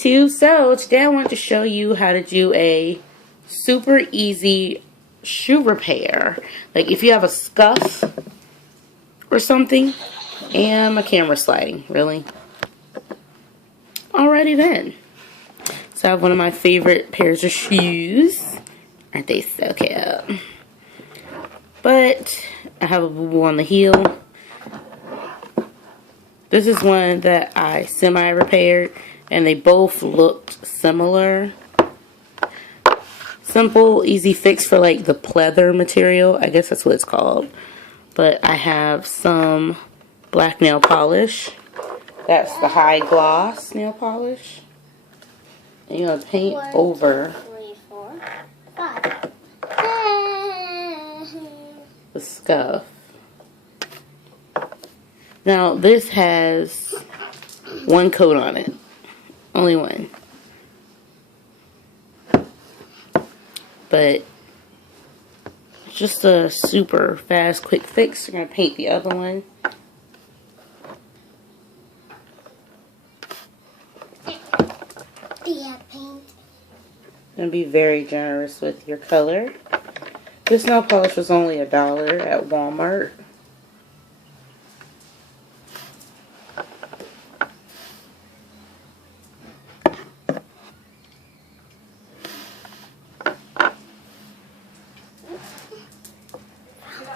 YouTube. So today I want to show you how to do a super easy shoe repair. Like if you have a scuff or something, and my camera's sliding, really. Alrighty then. So I have one of my favorite pairs of shoes. Aren't they so cute? But I have a boo-boo on the heel. This is one that I semi-repaired, and they both looked similar. Simple, easy fix for like the pleather material. I guess that's what it's called. But I have some black nail polish. That's the high gloss nail polish. And you're going to paint over the scuff. Now this has one coat on it. Only one. But it's just a super fast, quick fix. We're going to paint the other one. Yeah, paint. Going to be very generous with your color. This nail polish was only $1 at Walmart.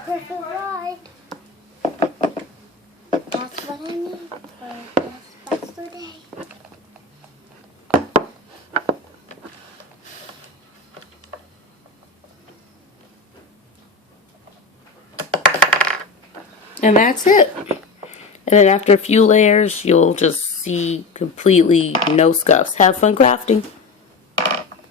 Perfect ride. That's what I need for this special day. And that's it. And then after a few layers, you'll just see completely no scuffs. Have fun crafting.